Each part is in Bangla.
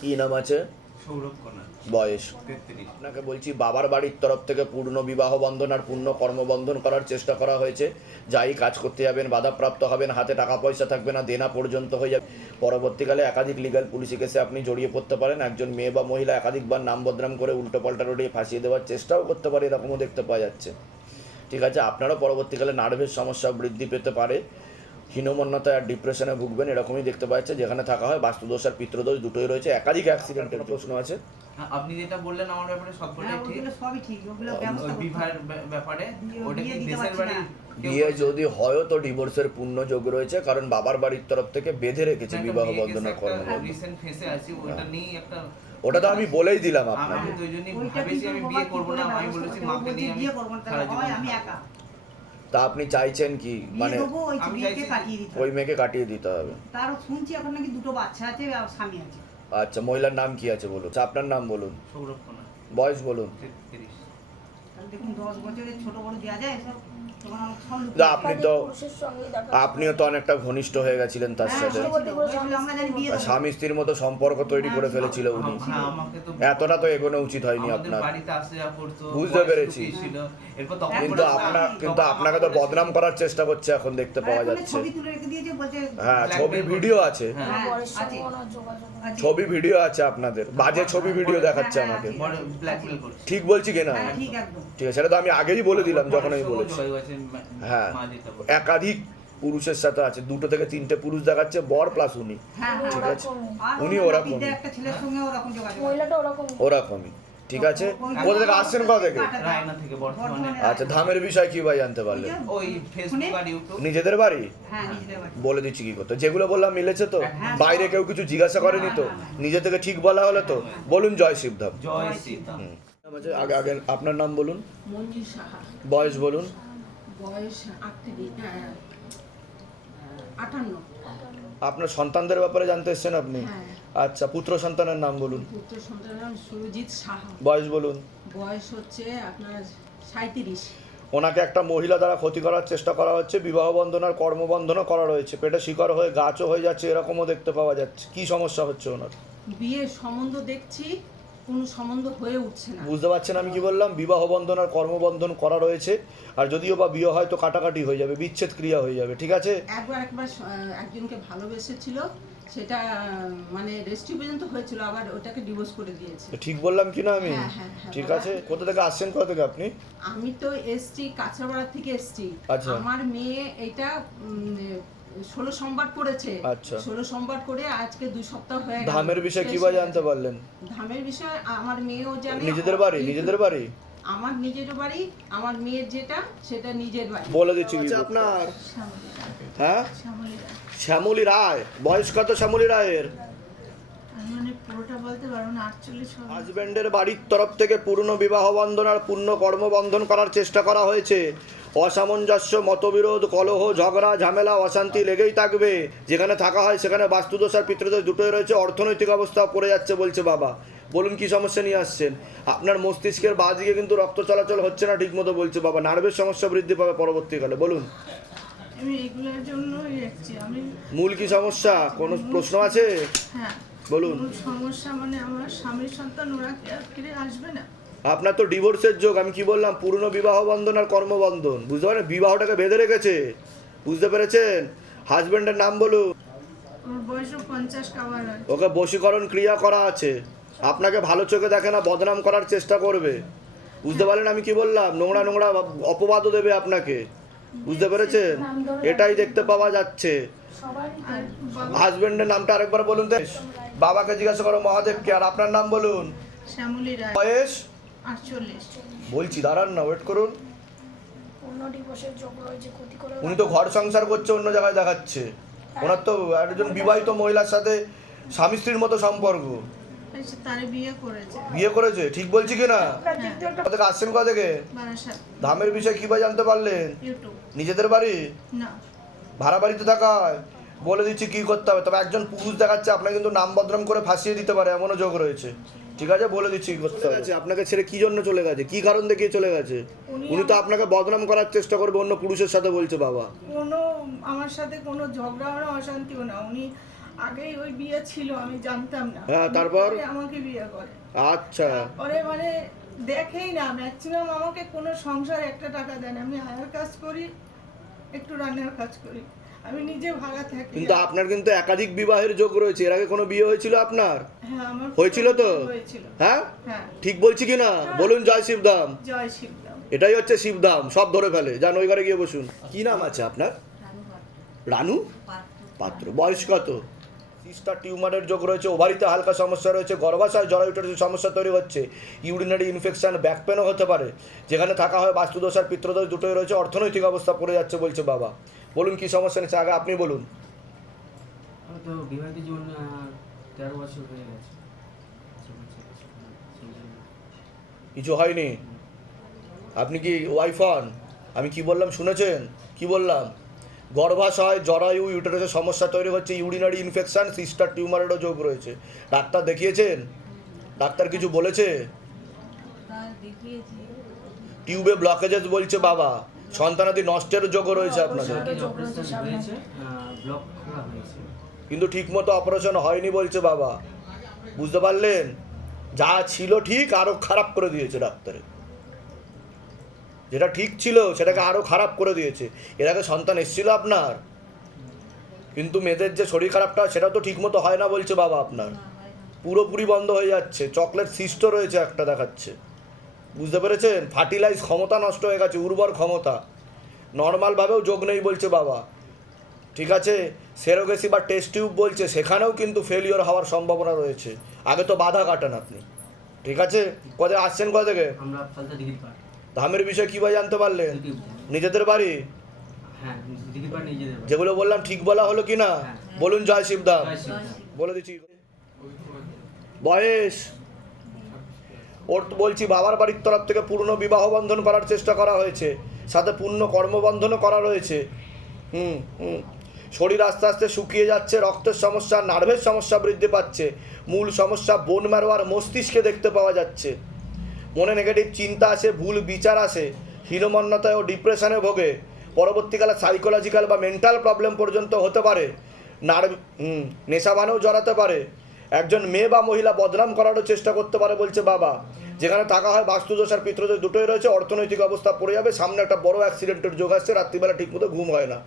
কি নাম আছে? বয়স? আপনাকে বলছি বাবার বাড়ির তরফ থেকে পূর্ণ বিবাহ বন্ধন আর পূর্ণ কর্মবন্ধন করার চেষ্টা করা হয়েছে। যাই কাজ করতে যাবেন বাধাপ্রাপ্ত হবেন হাতে টাকা পয়সা থাকবে না দেনা পর্যন্ত হয়ে যাবে। পরবর্তীকালে একাধিক লিগাল পুলিশি কেসে আপনি জড়িয়ে পড়তে পারেন। একজন মেয়ে বা মহিলা একাধিকবার নাম বদনাম করে উল্টো পাল্টা রোডে ফাঁসিয়ে দেওয়ার চেষ্টাও করতে পারে এরকমও দেখতে পাওয়া যাচ্ছে। ঠিক আছে আপনারও পরবর্তীকালে নার্ভের সমস্যা বৃদ্ধি পেতে পারে। হীনমন্যতা আর ডিপ্রেশনে ভুগবেন এরকমই দেখতে পাওয়া যাচ্ছে। যেখানে থাকা হয় বাস্তুদোষ আর পিতৃদোষ দুটোই রয়েছে। একাধিক অ্যাক্সিডেন্টের প্রশ্ন আছে। হ্যাঁ, আপনি যেটা বললেন আমার ব্যাপারে হ্যাঁ, ঠিক। ওগুলো সবই ঠিক ওগুলো বিবাহের ব্যাপারে? বিয়ে- ওটা কি দেশের বাড়ি? বিয়ে যদি হয় তো ডিভোর্সের পূর্ণ যোগ রয়েছে কারণ বাবার বাড়ির তরফ থেকে বেঁধে রেখেছে বিবাহ বিয়ে বন্ধনের কর্ম আছি, ওটা নিয়েই একটা ওটা তো আমি বলেই দিলাম আপনাকে। ভেবেছি আমি বিয়ে করব না আমি বলেছি মাকে নিয়ে আমি বিয়ে করব না, সারা তাহলে জীবন হয় আমি একা। তা আপনি চাইছেন কি? মানে ওই। মেয়েকে কাটিয়ে দিতে হবে। তারও শুনছি এখন নাকি দুটো বাচ্চা আছে আর স্বামী আছে। আচ্ছা মহিলার নাম কি আছে বলুন? আচ্ছা, আপনার নাম বলুন। সৌরভ বয়স বলুন। দেখুন দশ বছরের ছোট বড় দেওয়া যায় এসব। আপনি তো আপনিও তো অনেকটা ঘনিষ্ঠ হয়ে গেছিলেন তার হ্যাঁ, সাথে। স্বামী স্ত্রীর মতো সম্পর্ক তৈরি করে ফেলেছিল উনি। হ্যাঁ তো এতটা তো এগোনো উচিত হয়নি আপনার। বুঝতে পেরেছি। কিন্তু আপনার কিন্তু আপনাকে তো বদনাম করার চেষ্টা করছে এখন দেখতে পাওয়া যাচ্ছে। ছবি তুলে রেখে দিয়েছে বলছে হ্যাঁ ছবি ভিডিও আছে। হ্যাঁ। হ্যাঁ। ছবি ভিডিও আছে আপনাদের। বাজে ছবি ভিডিও দেখাচ্ছে হ্যাঁ, আমাকে হ্যাঁ, বড় ব্ল্যাকমেল করছে। ঠিক বলছি কিনা না? ঠিক ঠিক আছে সেটা তো আমি আগেই বলে দিলাম যখন আমি বলেছি। হয়ে হ্যাঁ। একাধিক পুরুষের সাথে আছে দুটো থেকে তিনটে পুরুষ দেখাচ্ছে বর প্লাস উনি। হ্যাঁ হ্যাঁ ঠিক আছে? উনি ওরকম ওরকমই। ঠিক আছে? কোথা থেকে? আসছেন কোথা থেকে আচ্ছা ধামের বিষয় কি ভাই জানতে পারলেন? নিজেদের বাড়ি? হ্যাঁ নিজেদের বাড়ি। বলে দিচ্ছি কি করতে। যেগুলো বললাম মিলেছে তো? হ্যাঁ, বাইরে কেউ কিছু জিজ্ঞাসা করেনি তো। নিজে থেকে ঠিক বলা হলো তো? বলুন জয় শিবধাম। জয় আগে আগে আপনার নাম বলুন। বয়স বলুন। বয়স আপনার সন্তানদের ব্যাপারে জানতে এসেছেন আপনি? হ্যাঁ। আচ্ছা পুত্র সন্তানের নাম বলুন। পুত্র সন্তানের নাম সুরজিৎ সাহা। বয়স বলুন। বয়স হচ্ছে আপনার সাঁত্রিশ ওনাকে একটা মহিলা দ্বারা ক্ষতি করার চেষ্টা করা হচ্ছে বিবাহ বন্ধন আর কর্মবন্ধনও করা রয়েছে। পেটে শিকার হয়ে গাছও হয়ে যাচ্ছে এরকমও দেখতে পাওয়া যাচ্ছে। কি সমস্যা হচ্ছে ওনার? বিয়ের সম্বন্ধ দেখছি কোনো সম্বন্ধ হয়ে উঠছে না। বুঝতে পারছেন আমি কি বললাম? বিবাহ বন্ধন আর কর্মবন্ধন করা রয়েছে আর যদিও বা বিয়ে হয় তো কাটাকাটি হয়ে যাবে বিচ্ছেদ ক্রিয়া হয়ে যাবে ঠিক আছে? একবার একবার একজনকে ভালোবেসেছিল সেটা মানে রেস্টি পর্যন্ত হয়েছিল আবার ওটাকে ডিভোর্স করে দিয়েছে। ঠিক বললাম কি না আমি? হ্যাঁ, হ্যাঁ, হ্যাঁ, ঠিক। আছে। কোথা থেকে আসছেন কোথা থেকে আপনি? আমি তো এসছি কাঁচরাপাড়া থেকে এসছি। আচ্ছা। আমার মেয়ে এটা ষোলো সোমবার করেছে। আচ্ছা। ষোলো সোমবার করে আজকে দুই সপ্তাহ হয়ে গেল। ধামের বিষয় কি বা জানতে পারলেন? ধামের বিষয় আমার মেয়েও জানে নিজেদের বাড়ি নিজেদের বাড়ি? আমার নিজের বাড়ি আমার মেয়ের যেটা সেটা নিজের বাড়ি। বলে দিচ্ছি। কি আপনার? হ্যাঁ? শ্যামলী রায় বয়স কত শ্যামলী রায়ের? মানে হাজব্যান্ডের বাড়ির তরফ থেকে পূর্ণ বিবাহ বন্ধন আর পূর্ণ কর্মবন্ধন করার চেষ্টা করা হয়েছে। অসামঞ্জস্য মতবিরোধ কলহ ঝগড়া ঝামেলা অশান্তি লেগেই থাকবে। যেখানে থাকা হয় সেখানে বাস্তুদোষ আর পিতৃদোষ দুটোই রয়েছে। অর্থনৈতিক অবস্থা পড়ে যাচ্ছে বলছে বাবা। বলুন কি সমস্যা নিয়ে আসছেন? আপনার মস্তিষ্কের বাঁ কিন্তু রক্ত চলাচল হচ্ছে না ঠিকমতো বলছে বাবা। নার্ভের সমস্যা বৃদ্ধি পাবে পরবর্তীকালে। বলুন। আমি এগুলোর জন্যই রাখছি। আমি মূল কি সমস্যা? কোনো প্রশ্ন আছে? হ্যাঁ। বলুন। সমস্যা মানে আমার স্বামীর সন্তান ওরা ফিরে আসবে না? আপনার তো ডিভোর্সের যোগ আমি কি বললাম? পুরনো বিবাহ বন্ধন আর কর্মবন্ধন বুঝতে পারেন? বিবাহটাকে বেঁধে রেখেছে। বুঝতে পেরেছেন? হাজবেন্ডের নাম বলুন। হয় ওকে বশীকরণ ক্রিয়া করা আছে। আপনাকে ভালো চোখে দেখে না বদনাম করার চেষ্টা করবে। বুঝতে পারলেন আমি কি বললাম? নোংরা নোংরা অপবাদও দেবে আপনাকে। বুঝতে পেরেছেন? এটাই দেখতে পাওয়া যাচ্ছে। হাজবেন্ডের নামটা আরেকবার বলুন তো। বাবাকে জিজ্ঞাসা করো মহাদেবকে আর আপনার নাম বলুন? বয়স? বলছি দাঁড়ান না ওয়েট করুন। উনি তো ঘর সংসার করছে অন্য জায়গায় দেখাচ্ছে। ওনার তো একজন বিবাহিত মহিলার সাথে স্বামী স্ত্রীর মতো সম্পর্ক। তারে বিয়ে করেছে। বিয়ে করেছে? ঠিক বলছি কি না? একটা কোথা আসছেন কোথা থেকে? ধামের বিষয়ে কি বা জানতে পারলেন? নিজেদের বাড়ি? না। ভাড়া বাড়িতে থাকা হয়? বলে দিচ্ছি কি করতে হবে? তবে একজন পুরুষ দেখাচ্ছে আপনাকে কিন্তু নাম বদনাম করে ফাঁসিয়ে দিতে পারে এমনও যোগ রয়েছে। ঠিক আছে? বলে দিচ্ছি কি করতে হবে? আপনাকে ছেড়ে কি জন্য চলে গেছে? কি কারণ দেখিয়ে চলে গেছে? উনি তো আপনাকে বদনাম করার চেষ্টা করবে অন্য পুরুষের সাথে বলছে বাবা। কোনো আমার সাথে কোনো ঝগড়াও না অশান্তিও না। উনি আগেই ওই বিয়ে ছিল আমি জানতাম না। হ্যাঁ, তারপর? আমাকে বিয়ে করে। আচ্ছা। পরে মানে দেখেই না ম্যাক্সিমাম আমাকে কোনো সংসার একটা টাকা দেয় না। আমি হায়ার কাজ করি একটু রান্নার কাজ করি। আমি নিজে ভাড়া থাকি। কিন্তু আপনার কিন্তু একাধিক বিবাহের যোগ রয়েছে। এর আগে কোনো বিয়ে হয়েছিল আপনার? হ্যাঁ হয়েছিল তো? হ্যাঁ? হ্যাঁ। ঠিক বলছি কি না? বলুন জয় শিবধাম জয় শিবরাম এটাই হচ্ছে শিবধাম সব ধরে ফেলে। যান ওই ঘরে গিয়ে বসুন। কি নাম আছে আপনার? রানু পাত্র। বয়স কত? সিস্টার টিউমারের যোগ রয়েছে ওভারিতে হালকা সমস্যা রয়েছে গর্ভাশয় জরায়ুটের সমস্যা তৈরি হচ্ছে ইউরিনারি ইনফেকশান ব্যাক পেনও হতে পারে যেখানে থাকা হয় বাস্তুদোষ আর পিত্রদোষ দুটোই রয়েছে অর্থনৈতিক অবস্থা পড়ে যাচ্ছে বলছে বাবা। বলুন কি সমস্যা নিচ্ছে? আগে আপনি বলুন। তো বিবাহিত জীবন তেরো বছর হয়ে গেছে। কিছু হয়নি? আপনি কি ওয়াইফ হন? আমি কি বললাম শুনেছেন? কি বললাম? গর্ভাশয় জরায়ু ইউটারাসের সমস্যা তৈরি হচ্ছে ইউরিনারি ইনফেকশান সিস্টার টিউমারেরও যোগ রয়েছে। ডাক্তার দেখিয়েছেন? ডাক্তার কিছু বলেছে? টিউবে ব্লকেজেস বলছে বাবা। সন্তানাদি নষ্টের যোগও রয়েছে আপনাদের। কিন্তু ঠিকমতো অপারেশন হয়নি বলছে বাবা। বুঝতে পারলেন? যা ছিল ঠিক আরও খারাপ করে দিয়েছে ডাক্তারে। যেটা ঠিক ছিল সেটাকে আরও খারাপ করে দিয়েছে। এর আগে সন্তান এসেছিল আপনার। কিন্তু মেয়েদের যে শরীর খারাপটা সেটা তো ঠিকমতো হয় না বলছে বাবা আপনার। পুরোপুরি বন্ধ হয়ে যাচ্ছে। চকলেট সিস্ট রয়েছে একটা দেখাচ্ছে। বুঝতে পেরেছেন? ফার্টিলাইজ ক্ষমতা নষ্ট হয়ে গেছে উর্বর ক্ষমতা। নর্মালভাবেও যোগ নেই বলছে বাবা। ঠিক আছে? সেরোগেসি বা টেস্ট টিউব বলছে সেখানেও কিন্তু ফেলিওর হওয়ার সম্ভাবনা রয়েছে। আগে তো বাধা কাটান আপনি। ঠিক আছে? কোথায় আসছেন কোথা থেকে? আমরা ধামের বিষয়ে কীভাবে জানতে পারলেন? নিজেদের বাড়ি? হ্যাঁ নিজেদের বাড়ি। যেগুলো বললাম ঠিক বলা হলো কি না? বলুন জয় শিবদাম বলে দিচ্ছি। বয়স? ওর বলছি বাবার বাড়ির তরফ থেকে পূর্ণ বিবাহ বন্ধন করার চেষ্টা করা হয়েছে। সাথে পূর্ণ কর্মবন্ধনও করা রয়েছে। হুম হুম। শরীর আস্তে আস্তে শুকিয়ে যাচ্ছে রক্তের সমস্যা নার্ভের সমস্যা বৃদ্ধি পাচ্ছে। মূল সমস্যা বোন ম্যারো আর মস্তিষ্কে দেখতে পাওয়া যাচ্ছে। মনে নেগেটিভ চিন্তা আসে, ভুল বিচার আসে হীনমন্যতায় ও ডিপ্রেশনে ভোগে। পরবর্তীকালে সাইকোলজিক্যাল বা মেন্টাল প্রবলেম পর্যন্ত হতে পারে। নার্ভ নেশাবানেও জড়াতে পারে। একজন মেয়ে বা মহিলা বদনাম করারও চেষ্টা করতে পারে বলছে বাবা। যেখানে থাকা হয় বাস্তুদোষ আর পিত্রদোষ দুটোই রয়েছে, অর্থনৈতিক অবস্থা পড়ে যাবে, সামনে একটা বড় অ্যাক্সিডেন্টের যোগ আসছে, রাত্রিবেলা ঠিকমতো ঘুম হয় না।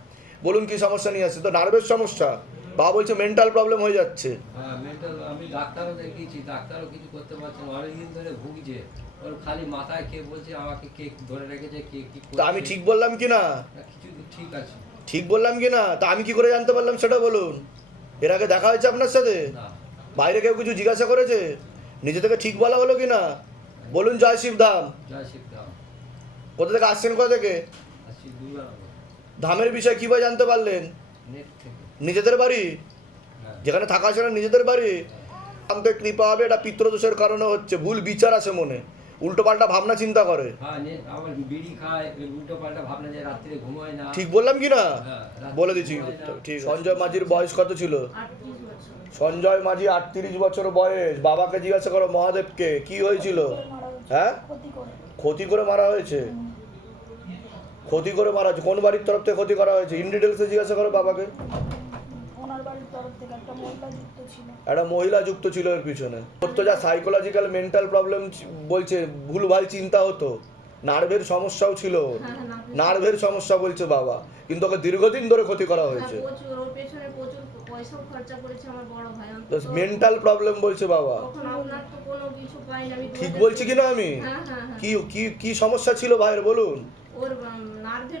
বলুন কি সমস্যা নিয়ে আসছে? তো নার্ভের সমস্যা। বাবা বলছে মেন্টাল প্রবলেম হয়ে যাচ্ছে। হ্যাঁ মেন্টাল আমি ডাক্তারও দেখিয়েছি ডাক্তারও কিছু করতে পারছে না। অনেকদিন ধরে ভুগছে। ওর খালি মাথায় কে বলছে আমাকে কে ধরে রেখেছে কে কি তা আমি ঠিক বললাম কি না? কিছু ঠিক আছে। ঠিক বললাম কি না? তা আমি কি করে জানতে পারলাম সেটা বলুন। এর আগে দেখা হয়েছে আপনার সাথে? বাইরে কেউ কিছু জিজ্ঞাসা করেছে? নিজে থেকে ঠিক বলা হলো কি না? বলুন জয় জয় শিবরাম কোথা থেকে আসছেন কোথা থেকে? ধামের বিষয়ে কীভাবে জানতে পারলেন? নেট থেকে। নিজেদের বাড়ি? হ্যাঁ। যেখানে থাকা সেটা নিজেদের বাড়ি? আমাদের কৃপা হবে এটা পিতৃদোষের কারণে হচ্ছে। ভুল বিচার আছে মনে। উল্টো পাল্টা ভাবনা চিন্তা করে। হ্যাঁ ঠিক বললাম কি না? হ্যাঁ, বলে দিচ্ছি। ঠিক সঞ্জয় মাঝির বয়স কত ছিল? সঞ্জয় মাঝি আটত্রিশ বছর বয়স। বাবাকে জিজ্ঞাসা করো মহাদেবকে কি হয়েছিল? হ্যাঁ? ক্ষতি করে ক্ষতি করে মারা হয়েছে। ক্ষতি করে মারা হয়েছে। কোন বাড়ির তরফ থেকে ক্ষতি করা হয়েছে? ইন ডিটেলসে জিজ্ঞাসা করো বাবাকে। ওনার তরফ থেকে একটা মহিলা যুক্ত ছিল। একটা মহিলা যুক্ত ছিল এর পিছনে। ওর তো যা সাইকোলজিক্যাল মেন্টাল প্রবলেম বলছে ভুলভাল চিন্তা হতো। নার্ভের সমস্যাও ছিল নার্ভের সমস্যা বলছে বাবা। কিন্তু ওকে দীর্ঘদিন ধরে ক্ষতি করা হয়েছে। হ্যাঁ, প্রচুর ওর পেছনে প্রচুর পয়সাও খরচা করেছে আমার বড় ভাই। তো অন্তত মেন্টাল প্রবলেম বলছে বাবা। কোনো ঠিক বলছি। কি না আমি? হ্যাঁ হ্যাঁ হ্যাঁ। কি কি কি সমস্যা ছিল ভাইয়ের বলুন?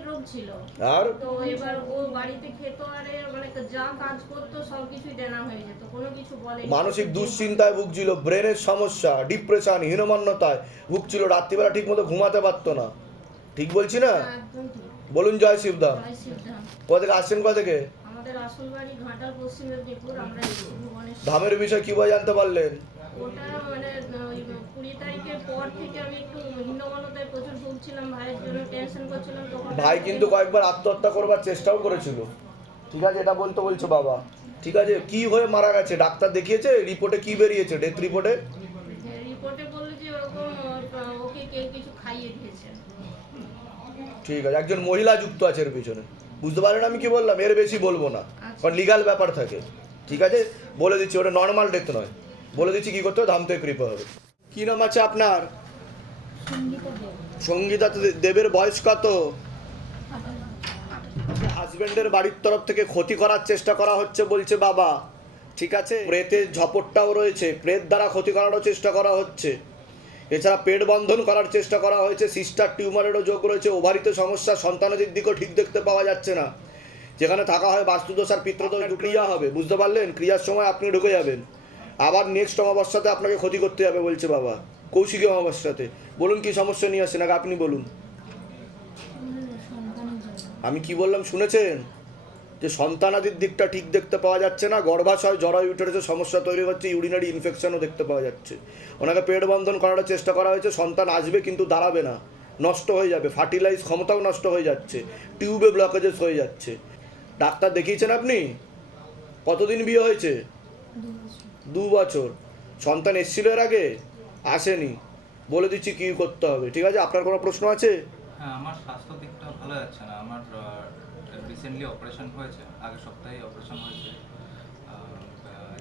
রোগ ছিল। আর? তো এবার ও বাড়িতে খেত আরে মানে যা কাজ করতো সব কিছুই দেনা হয়ে যেত কোনো কিছু বলে মানসিক দুশ্চিন্তায় ভুগছিল ব্রেনের সমস্যা ডিপ্রেশন হীনমান্যতায় ভুগছিল রাত্রিবেলা ঠিক মতো ঘুমাতে পারতো না। ঠিক বলছি না? বলুন জয় জয় কোথা থেকে আসছেন কোথা থেকে? ধামের বিষয় কীভাবে জানতে পারলেন? ওটা মানে ওই কুড়ি তারিখের পর থেকে আমি একটু হীনমনতায় প্রচুর ভুগছিলাম ভাইয়ের জন্য টেনশন করছিলাম তখন ভাই কিন্তু কয়েকবার আত্মহত্যা করবার চেষ্টাও করেছিল। ঠিক আছে এটা বলতে বলছো বাবা। ঠিক আছে কি হয়ে মারা গেছে? ডাক্তার দেখিয়েছে? রিপোর্টে কি বেরিয়েছে? ডেথ রিপোর্টে রিপোর্টে বলল যে ওরকম ওকে কেউ কিছু খাইয়ে দিয়েছে। ঠিক আছে একজন মহিলা যুক্ত আছে এর পিছনে। বুঝতে পারেন আমি কি বললাম? এর বেশি বলব না। কারণ লিগাল ব্যাপার থাকে। ঠিক আছে? বলে দিচ্ছি ওটা নর্মাল ডেথ নয়। বলে দিচ্ছি কী করতে হবে? ধামতে কৃপা হবে কী নাম আছে আপনার? সঙ্গীতা দেবের বয়স কত? হাজবেন্ডের বাড়ির তরফ থেকে ক্ষতি করার চেষ্টা করা হচ্ছে বলছে বাবা। ঠিক আছে? প্রেতের ঝপটটাও রয়েছে। প্রেত দ্বারা ক্ষতি করারও চেষ্টা করা হচ্ছে। এছাড়া পেট বন্ধন করার চেষ্টা করা হয়েছে। সিস্টার টিউমারেরও যোগ রয়েছে। ওভারিতে সমস্যা সন্তানাদির দিকেও ঠিক দেখতে পাওয়া যাচ্ছে না। যেখানে থাকা হয় বাস্তুদোষ আর পিত্রদোষ ক্রিয়া হবে। বুঝতে পারলেন? ক্রিয়ার সময় আপনি ঢুকে যাবেন। আবার নেক্সট অমাবস্যাতে আপনাকে ক্ষতি করতে যাবে বলছে বাবা। কৌশিকী অমাবস্যাতে। বলুন কি সমস্যা নিয়ে আসছেন? আগে আপনি বলুন। আমি কি বললাম, শুনেছেন? যে সন্তানাদির দিকটা ঠিক দেখতে পাওয়া যাচ্ছে না, গর্ভাশয়, জরায়ু উঠেছে, সমস্যা তৈরি হচ্ছে ইউরিনারি ইনফেকশনও দেখতে পাওয়া যাচ্ছে। ওনাকে পেট বন্ধন করার চেষ্টা করা হয়েছে, সন্তান আসবে কিন্তু দাঁড়াবে না। নষ্ট হয়ে যাবে ফার্টিলাইজ ক্ষমতাও নষ্ট হয়ে যাচ্ছে টিউবে ব্লকেজেস হয়ে যাচ্ছে। ডাক্তার দেখিয়েছেন আপনি? কতদিন বিয়ে হয়েছে? দু বছর। সন্তান এসেছিল এর আগে? আসেনি। বলে দিচ্ছি কী করতে হবে। ঠিক আছে? আপনার কোনো প্রশ্ন আছে? হ্যাঁ আমার স্বাস্থ্য দিকটা ভালো যাচ্ছে না। আমার রিসেন্টলি অপারেশন হয়েছে। আগের সপ্তাহে অপারেশন হয়েছে।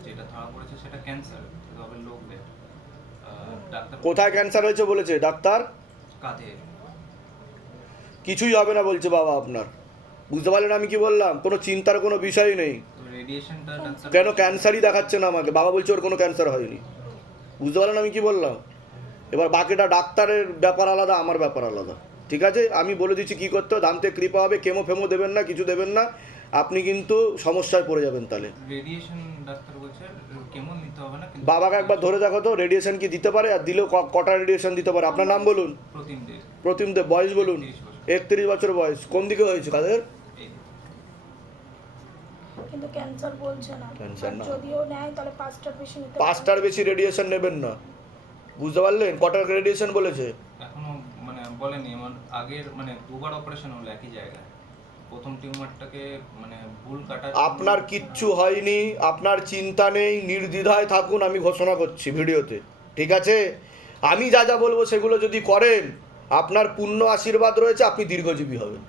যেটা ধরা পড়েছে সেটা ক্যান্সার তবে লোক ডাক্তার কোথায় ক্যান্সার হয়েছে বলেছে? ডাক্তার? কাঁধে কিছুই হবে না বলছে বাবা আপনার। বুঝতে পারলেন আমি কি বললাম? কোনো চিন্তার কোনো বিষয় নেই। রেডিয়েশনটা কেন ক্যান্সারই দেখাচ্ছে না আমাকে? বাবা বলছে ওর কোনো ক্যান্সার হয়নি। বুঝতে পারলেন আমি কি বললাম? এবার বাকিটা ডাক্তারের ব্যাপার আলাদা আমার ব্যাপার আলাদা। ঠিক আছে? আমি বলে দিচ্ছি কী করতে হবে? দামতে কৃপা হবে কেমো ফেমো দেবেন না কিছু দেবেন না। আপনি কিন্তু সমস্যায় পড়ে যাবেন তাহলে। রেডিয়েশন ডাক্তার বলছে কেমন নিতে হবে না বাবাকে একবার ধরে দেখো তো রেডিয়েশন কি দিতে পারে? আর দিলেও ক- কটা রেডিয়েশন দিতে পারে? আপনার নাম বলুন। প্রতিদিন ডে প্রতিম দেব বয়স বলুন। একত্রিশ বছর বয়স। কোন দিকে হয়েছে কাদের? কিন্তু ক্যান্সার বলছে না। আর না। যদিও নেয় তাহলে পাঁচটা বেশি নিতে পাঁচটার বেশি রেডিয়েশন নেবেন না। বুঝতে পারলেন? কটার রেডিয়েশন বলেছে? এখনও মানে বলেনি। আমার আগের মানে দুবার অপারেশন হলো একই জায়গায়। প্রথম টিউমারটাকে মানে ভুল কাটা আপনার কিচ্ছু হয়নি আপনার চিন্তা নেই নির্দ্বিধায় থাকুন আমি ঘোষণা করছি ভিডিওতে। ঠিক আছে? আমি যা যা বলব সেগুলো যদি করেন আপনার পূর্ণ আশীর্বাদ রয়েছে আপনি দীর্ঘজীবী হবেন।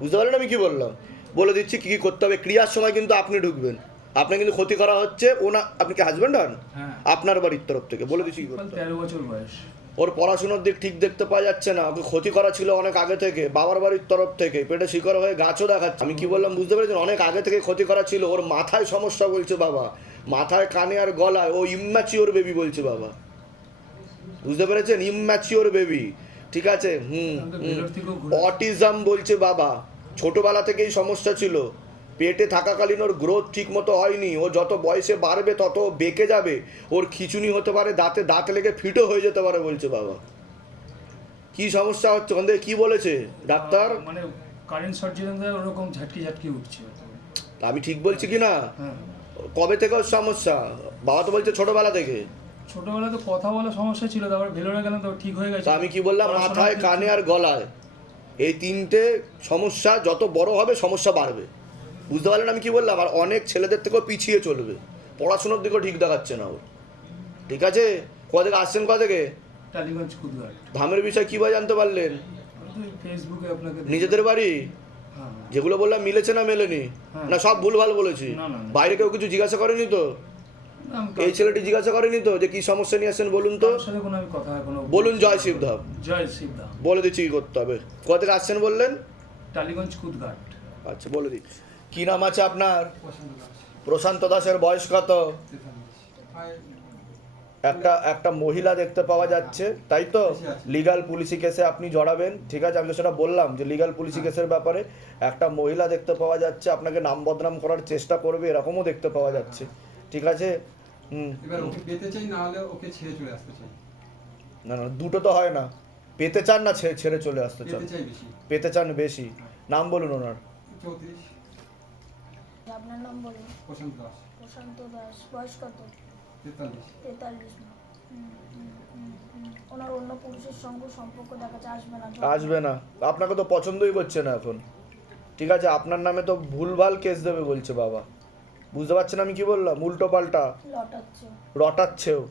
বুঝতে পারলেন আমি কি বললাম? বলে দিচ্ছি কী কী করতে হবে। ক্রিয়ার সময় কিন্তু আপনি ঢুকবেন। আপনার কিন্তু ক্ষতি করা হচ্ছে ওনা আপনি কি হাজব্যান্ড হন? হ্যাঁ। আপনার বাড়ির তরফ থেকে বলে দিচ্ছি কী করতে তেরো বছর বয়স। ওর পড়াশোনার দিক ঠিক দেখতে পাওয়া যাচ্ছে না ওকে ক্ষতি করা ছিল অনেক আগে থেকে বাবার বাড়ির তরফ থেকে পেটে শিকড় হয়ে গাছও দেখাচ্ছে। আমি কি বললাম বুঝতে পেরেছেন? অনেক আগে থেকে ক্ষতি করা ছিল ওর মাথায় সমস্যা বলছে বাবা। মাথায় কানে আর গলায় ও ইম্যাচিওর বেবি বলছে বাবা। বুঝতে পেরেছেন? ইম্যাচিওর বেবি ঠিক আছে? হুম অটিজম বলছে বাবা। ছোটবেলা থেকেই সমস্যা ছিল। পেটে থাকাকালীন ওর গ্রোথ ঠিক মতো হয়নি। ও যত বয়সে বাড়বে তত বেঁকে যাবে। ওর খিচুনি হতে পারে দাঁতে দাঁত লেগে ফিটও হয়ে যেতে পারে বলছে বাবা। কি সমস্যা হচ্ছে? ওখান থেকে কি বলেছে? ডাক্তার? মানে কারেন্ট যেতে ওরকম ঝাটকি ঝাটকি উঠছে। তা আমি ঠিক বলছি কি না? হ্যাঁ। কবে থেকে ওর সমস্যা? বাবা তো বলছে ছোটবেলা থেকে। ছোটবেলায় তো কথা বলা সমস্যা ছিল তারপর ভেলোরে গেলাম তো ঠিক হয়ে গেছে। আমি কি বললাম? মাথায় কানে আর গলায়। এই তিনটে সমস্যা যত বড় হবে সমস্যা বাড়বে। বুঝতে পারলেন আমি কি বললাম? আর অনেক ছেলেদের থেকেও পিছিয়ে চলবে। পড়াশোনার দিকেও ঠিক দেখাচ্ছে না ওর। ঠিক আছে? কোথা থেকে আসছেন কোথা থেকে? ধামের বিষয় কীভাবে জানতে পারলেন। নিজেদের বাড়ি? হ্যাঁ যেগুলো বললাম মিলেছে না মেলেনি? হ্যাঁ। না সব ভুলভাল বলেছি। বাইরে কেউ কিছু জিজ্ঞাসা করেনি তো? এই ছেলেটি জিজ্ঞাসা করেনি তো যে কি সমস্যা নিয়ে আসছেন বলুন তো? বলুন জয় শিবধাম। জয় শিবদা বলে দিচ্ছি কি করতে হবে। কোথা থেকে আসছেন বললেন? টালিগঞ্জ কুদঘাট আচ্ছা বলে দিচ্ছি কি নাম আছে আপনার? প্রশান্ত দাসের বয়স কত? একটা একটা মহিলা দেখতে পাওয়া যাচ্ছে তাই তো? লিগাল পুলিশি কেসে আপনি জড়াবেন। ঠিক আছে আমি তো সেটা বললাম যে লিগাল পুলিশি কেসের ব্যাপারে একটা মহিলা দেখতে পাওয়া যাচ্ছে আপনাকে নাম বদনাম করার চেষ্টা করবে এরকমও দেখতে পাওয়া যাচ্ছে। ঠিক আছে? হুম। এবার ওকে পেতে চাই না হলে ওকে ছেড়ে চলে আসতে চাই। না না দুটো তো হয় না। পেতে চান না ছে- ছেড়ে চলে আসতে চান? পেতে চান বেশি? নাম বলুন ওনার। আপনার নাম বলুন। প্রশান্ত দাস। প্রশান্ত দাস বয়স কত? তেতাল্লিশ। তেতাল্লিশ হুম, হুম, হুম, হুম। ওনার অন্য পুরুষের সঙ্গে সম্পর্ক দেখাচ্ছে আসবে না আসবে না। আপনাকে তো পছন্দই করছে না এখন। ঠিক আছে আপনার নামে তো ভুলভাল কেস দেবে বলছে বাবা। বুঝতে পারছেন আমি কি বললাম? উল্টো পাল্টা লটাচ্ছে রটাচ্ছেও।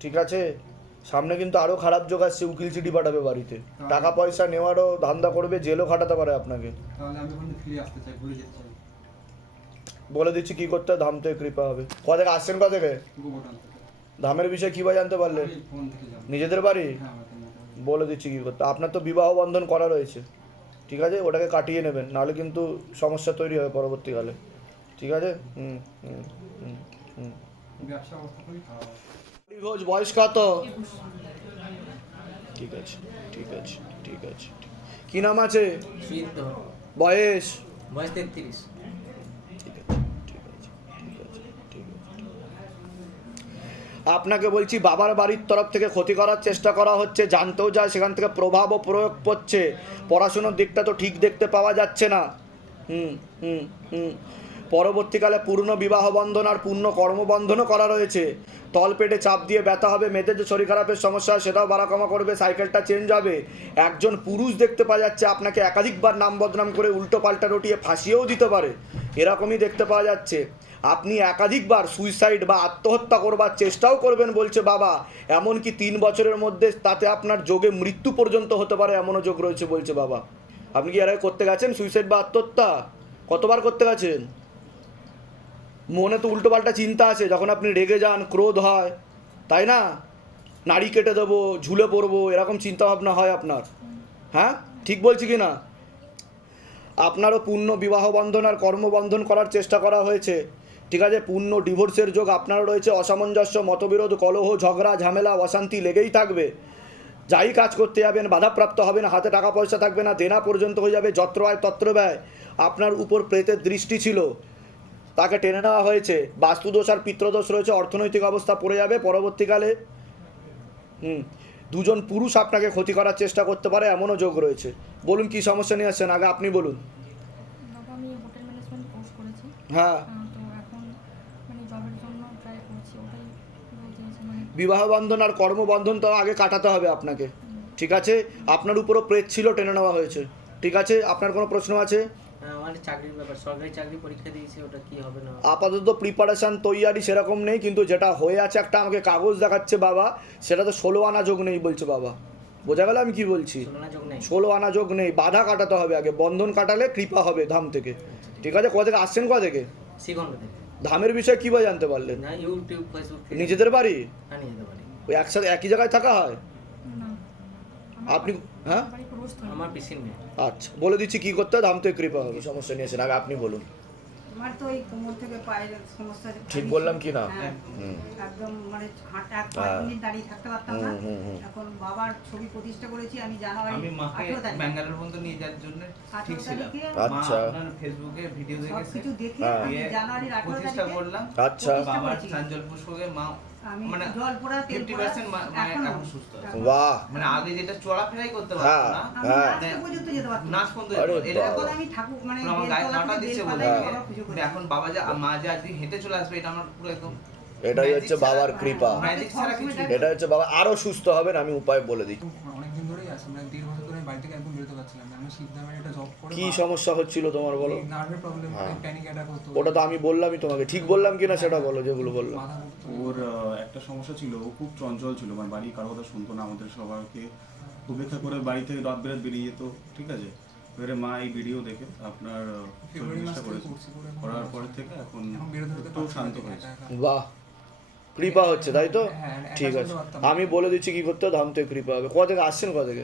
ঠিক আছে? সামনে কিন্তু আরও খারাপ যোগ আসছে উকিল চিঠি পাঠাবে বাড়িতে। টাকা পয়সা নেওয়ারও ধান্দা করবে জেলও খাটাতে পারে আপনাকে। বলে দিচ্ছি কি করতে ধাম থেকে কৃপা হবে। কোথা থেকে আসছেন কোথা থেকে? ধামের বিষয়ে কী বা জানতে জানলাম নিজেদের বাড়ি? হ্যাঁ মতো। বলে দিচ্ছি কী করতে আপনার তো বিবাহ বন্ধন করা রয়েছে। ঠিক আছে? ওটাকে কাটিয়ে নেবেন নাহলে কিন্তু সমস্যা তৈরি হবে পরবর্তীকালে। ঠিক আছে? হুম হুম হুম হুম। ব্যবসা অবস্থা খুবই খারাপ। ঘোষ বয়স কত? ঠিক আছে ঠিক আছে ঠিক আছে। কি নাম আছে? বয়স? বয়স তেত্রিশ। আপনাকে বলছি বাবার বাড়ির তরফ থেকে ক্ষতি করার চেষ্টা করা হচ্ছে জানতেও যায় সেখান থেকে প্রভাবও প্রয়োগ করছে পড়াশুনোর দিকটা তো ঠিক দেখতে পাওয়া যাচ্ছে না। হুম হুম হুম। পরবর্তীকালে পূর্ণ বিবাহ বন্ধন আর পূর্ণ কর্মবন্ধনও করা রয়েছে। তলপেটে চাপ দিয়ে ব্যথা হবে, মেয়েদের যে শরীর খারাপের সমস্যা সেটাও বাড়া কমা করবে, সাইকেলটা চেঞ্জ হবে। একজন পুরুষ দেখতে পাওয়া যাচ্ছে আপনাকে একাধিকবার নাম বদনাম করে উল্টো পাল্টা রটিয়ে ফাঁসিয়েও দিতে পারে। এরকমই দেখতে পাওয়া যাচ্ছে। আপনি একাধিকবার সুইসাইড বা আত্মহত্যা করবার চেষ্টাও করবেন বলছে বাবা। এমনকি তিন বছরের মধ্যে তাতে আপনার যোগে মৃত্যু পর্যন্ত হতে পারে এমনও যোগ রয়েছে বলছে বাবা। আপনি কি এর করতে গেছেন সুইসাইড বা আত্মহত্যা? কতবার করতে গেছেন? মনে তো উল্টোপাল্টা চিন্তা আছে, যখন আপনি রেগে যান, ক্রোধ হয়, তাই না? নাড়ি কেটে দেবো, ঝুলে পড়ব, এরকম চিন্তা ভাবনা হয় আপনার। হ্যাঁ? ঠিক বলছি কি না? আপনারও পূর্ণ বিবাহ বন্ধন আর কর্মবন্ধন করার চেষ্টা করা হয়েছে। ঠিক আছে, পূর্ণ ডিভোর্সের যোগ আপনারও রয়েছে, অসামঞ্জস্য, মতবিরোধ, কলহ, ঝগড়া, ঝামেলা, অশান্তি লেগেই থাকবে। যাই কাজ করতে যাবেন, বাধাপ্রাপ্ত হবেন, হাতে টাকা পয়সা থাকবে না, দেনা পর্যন্ত হয়ে যাবে, যত্র আয় তত্র ব্যয়। আপনার উপর প্রেতের দৃষ্টি ছিল। তাকে টেনে নেওয়া হয়েছে। বাস্তুদোষ আর পিত্রদোষ রয়েছে অর্থনৈতিক অবস্থা পড়ে যাবে পরবর্তীকালে। হুম দুজন পুরুষ আপনাকে ক্ষতি করার চেষ্টা করতে পারে এমনও যোগ রয়েছে। বলুন কি সমস্যা নিয়ে আসছেন? আগে আপনি বলুন। হ্যাঁ। মানে মানে বিবাহ বন্ধন আর কর্মবন্ধন তো আগে কাটাতে হবে আপনাকে। ঠিক আছে? আপনার উপরও প্রেত ছিল টেনে নেওয়া হয়েছে। ঠিক আছে? আপনার কোনো প্রশ্ন আছে? আমার চাকরির ব্যাপার সরকারি চাকরি পরীক্ষা দিয়েছি ওটা কি হবে না আপাতত প্রিপারেশান তৈয়ারি সেরকম নেই কিন্তু যেটা হয়ে আছে একটা আমাকে কাগজ দেখাচ্ছে বাবা সেটা তো ষোলো আনা যোগ নেই বলছে বাবা। বোঝা গেল আমি কি বলছি? ষোলো আনা যোগ নেই? বাধা কাটাতে হবে আগে বন্ধন কাটালে কৃপা হবে ধাম থেকে। ঠিক আছে কোথা থেকে আসছেন কোথা থেকে? ধামের বিষয়ে কী বা জানতে পারলেন? না ইউটিউব ফেসবুক থেকে নিজেদের বাড়ি? যেতে পারি ওই একসাথে একই জায়গায় থাকা হয়? আপনি হ্যাঁ? আমার পিসির মেয়ে। আচ্ছা বলে দিচ্ছি কি করতে হয় ধাম থেকে কৃপা হবে সমস্যা নিয়েছেন আগে আপনি বলুন। আমার তো এই কোমর থেকে পায়ের সমস্যা ঠিক বললাম কি না? হ্যাঁ, একদম মানে হাঁটা হ্যাঁ। মিনিট দাঁড়িয়ে থাকতে পারতাম না। এখন বাবার ছবি প্রতিষ্ঠা করেছি আমি জানুয়ারি আমি মাকে ব্যাঙ্গালোর পর্যন্ত নিয়ে যাওয়ার জন্য ঠিক ছিল। আচ্ছা। আপনার ফেসবুকে ভিডিও সব কিছু দেখে হ্যাঁ। দিয়ে জানুয়ারির আঠেরো প্রতিষ্ঠা করলাম। আচ্ছা। বাবার চাঞ্চল পুষ্পকে মা মানে জল পোড়া তেল পোড়া মানে এখন সুস্থ আছে বাহ মানে আগে যেটা চলাফেরাই করতে হ্যাঁ। পারতো না হ্যাঁ। পর্যন্ত যেতে পারতো নাচ পর্যন্ত এটা বাবা। এখন আমি ঠাকুর মানে আমার গায়ে কাটা দিচ্ছে বলে হ্যাঁ। করি। এখন বাবা যা মা যা আজকে হেঁটে চলে আসবে এটা আমার পুরো একদম এটাই হচ্ছে বাবার কৃপা কিছু নেই। এটা হচ্ছে বাবা আরও সুস্থ হবেন আমি উপায় বলে দিই অনেকদিন ধরেই আছে মানে দেড় বছর ধরে আমি বাড়ি থেকে একদম একটা জব করে কি সমস্যা হচ্ছিল তোমার বলো? নার্ভের প্রবলেম হ্যাঁ। প্যানিক অ্যাটাক হতো। ওটা তো আমি বললামই তোমাকে। ঠিক বললাম কিনা সেটা বলো যেগুলো বললাম। ওর একটা সমস্যা ছিল ও খুব চঞ্চল ছিল মানে বাড়ির কারও কথা শুনতো না আমাদের সবাইকে উপেক্ষা করে বাড়ি থেকে রাত বেরাত বেরিয়ে যেত ঠিক আছে? এবারে মা এই ভিডিও দেখে আপনার চেষ্টা করেছে। করার পর থেকে এখন একটু শান্ত হয়েছে। বাহ। কৃপা হচ্ছে তাই তো? হ্যাঁ, ঠিক আছে। আমি বলে দিচ্ছি কি করতে ধাম থেকে কৃপা হবে। কোথা থেকে আসছেন কোথা থেকে।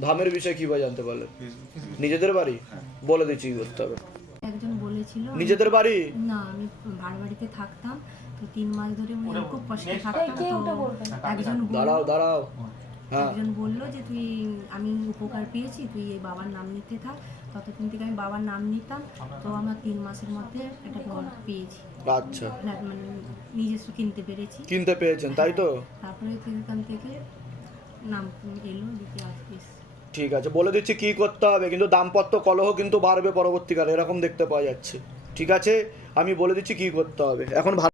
ধামের বিষয়ে কি বা জানতে পারলেন। নিজেদের বাড়ি? হ্যাঁ। বলে দিচ্ছি কি করতে হবে। একজন বলেছিল নিজেদের বাড়ি? না আমি ভাড়া বাড়িতে থাকতাম তো তিন মাস ধরে মানে খুব কষ্টে থাকতাম তো একজন দাঁড়াও দাঁড়াও। হ্যাঁ। একজন বলল যে তুই আমি উপকার পেয়েছি তুই এই বাবার নাম নিতে থাক। ততক্ষণ থেকে আমি বাবার নাম নিতাম তো আমার তিন মাসের মধ্যে একটা ঘর পেয়েছি। আচ্ছা। মানে নিজস্ব কিনতে পেরেছি। কিনতে পেয়েছেন তাই তো? তারপরে সেখান থেকে নাম এলো দিতে ঠিক আছে বলে দিচ্ছি কি করতে হবে কিন্তু দাম্পত্য কলহ কিন্তু বাড়বে পরবর্তীকালে এরকম দেখতে পাওয়া যাচ্ছে। ঠিক আছে আমি বলে দিচ্ছি কি করতে হবে। এখন ভালো